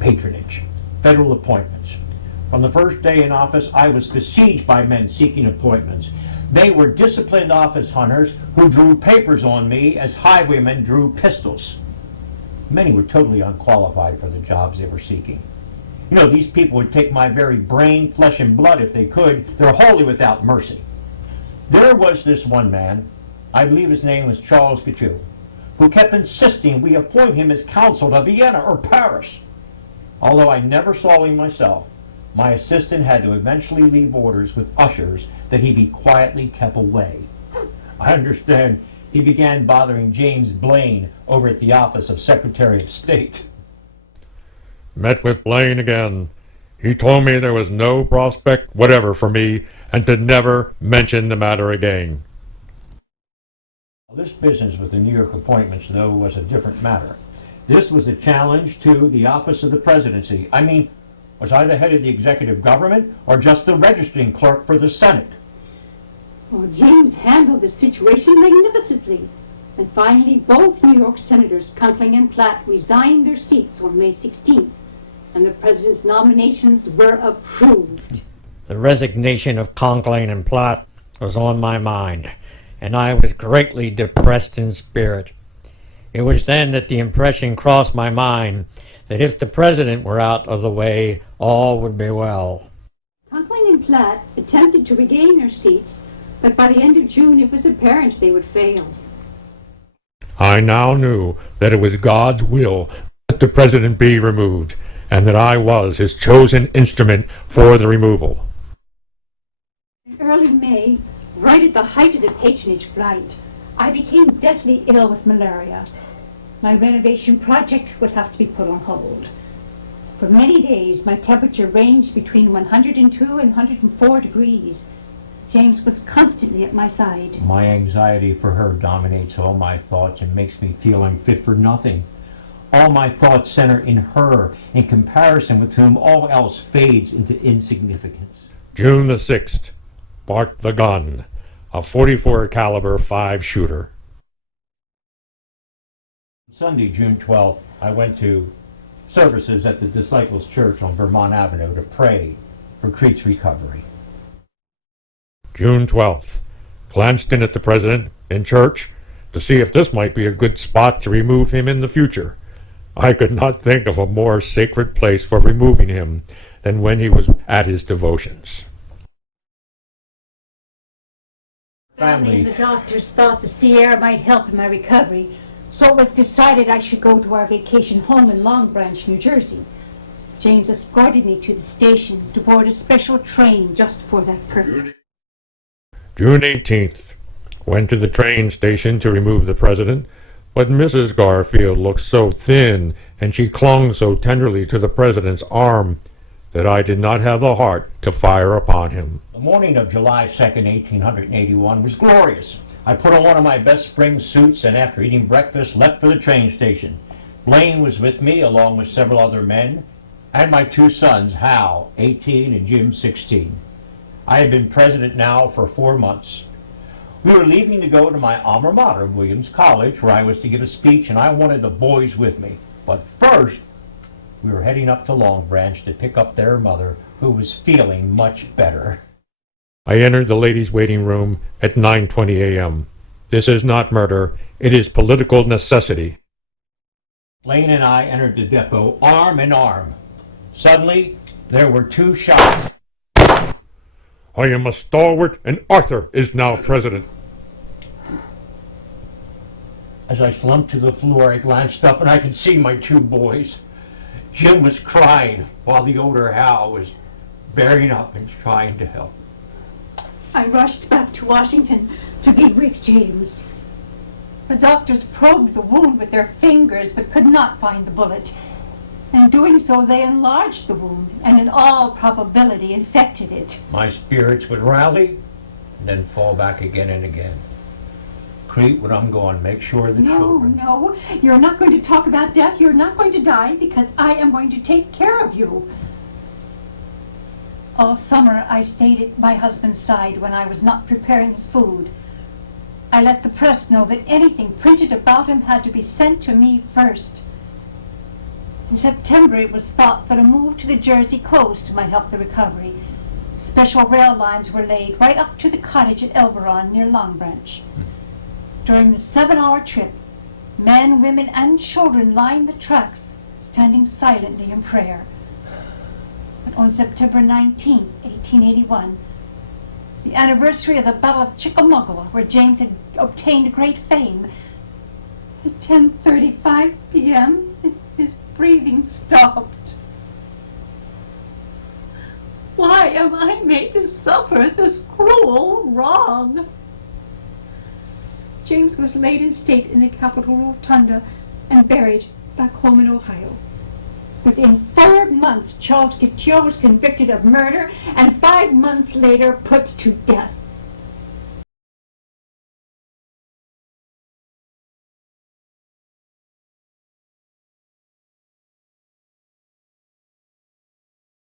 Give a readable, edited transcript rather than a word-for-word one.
patronage, federal appointments. From the first day in office, I was besieged by men seeking appointments. They were disciplined office hunters who drew papers on me as highwaymen drew pistols. Many were totally unqualified for the jobs they were seeking. You know, these people would take my very brain, flesh, and blood if they could. They're wholly without mercy. There was this one man, I believe his name was Charles Couture, who kept insisting we appoint him as consul to Vienna or Paris. Although I never saw him myself, my assistant had to eventually leave orders with ushers that he be quietly kept away. I understand he began bothering James Blaine over at the office of Secretary of State. Met with Blaine again. He told me there was no prospect whatever for me and to never mention the matter again. This business with the New York appointments, though, was a different matter. This was a challenge to the office of the presidency. I mean, was I the head of the executive government or just the registering clerk for the Senate? Well, James handled the situation magnificently. And finally, both New York senators, Conkling and Platt, resigned their seats on May 16th, and the president's nominations were approved. The resignation of Conkling and Platt was on my mind, and I was greatly depressed in spirit. It was then that the impression crossed my mind that if the president were out of the way, all would be well. Conkling and Platt attempted to regain their seats, but by the end of June it was apparent they would fail. I now knew that it was God's will that the president be removed, and that I was his chosen instrument for the removal. In early May, right at the height of the patronage flight, I became deathly ill with malaria. My renovation project would have to be put on hold. For many days, my temperature ranged between 102 and 104 degrees. James was constantly at my side. My anxiety for her dominates all my thoughts and makes me feel I'm fit for nothing. All my thoughts center in her, in comparison with whom all else fades into insignificance. June the 6th. Barked the gun, a 44 caliber 5-shooter. Sunday, June 12th, I went to services at the Disciples Church on Vermont Avenue to pray for Crete's recovery. June 12th. Glanced in at the president in church to see if this might be a good spot to remove him in the future. I could not think of a more sacred place for removing him than when he was at his devotions. Family and the doctors thought the sea air might help in my recovery, so it was decided I should go to our vacation home in Long Branch, New Jersey. James escorted me to the station to board a special train just for that purpose. June 18th. Went to the train station to remove the president, but Mrs. Garfield looked so thin and she clung so tenderly to the president's arm that I did not have the heart to fire upon him. The morning of July 2nd, 1881 was glorious. I put on one of my best spring suits and after eating breakfast left for the train station. Blaine was with me along with several other men and my two sons, Hal, 18, and Jim, 16. I had been president now for 4 months. We were leaving to go to my alma mater, Williams College, where I was to give a speech, and I wanted the boys with me. But first, we were heading up to Long Branch to pick up their mother, who was feeling much better. I entered the ladies' waiting room at 9:20 a.m. This is not murder, it is political necessity. Blaine and I entered the depot arm in arm. Suddenly, there were 2 shots. I am a stalwart, and Arthur is now president. As I slumped to the floor, I glanced up and I could see my 2 boys. Jim was crying while the older Hal was bearing up and trying to help. I rushed back to Washington to be with James. The doctors probed the wound with their fingers but could not find the bullet. In doing so, they enlarged the wound and in all probability infected it. My spirits would rally and then fall back again and again. Crete, when I'm going, make sure the children... No, you're not going to talk about death. You're not going to die because I am going to take care of you. All summer, I stayed at my husband's side when I was not preparing his food. I let the press know that anything printed about him had to be sent to me first. In September, it was thought that a move to the Jersey coast might help the recovery. Special rail lines were laid right up to the cottage at Elberon near Long Branch. During the 7-hour trip, men, women, and children lined the tracks, standing silently in prayer. But on September 19, 1881, the anniversary of the Battle of Chickamauga, where James had obtained great fame, at 10:35 p.m., his breathing stopped. Why am I made to suffer this cruel wrong? James was laid in state in the Capitol Rotunda and buried back home in Ohio. Within 4 months, Charles Couture was convicted of murder and 5 months later put to death.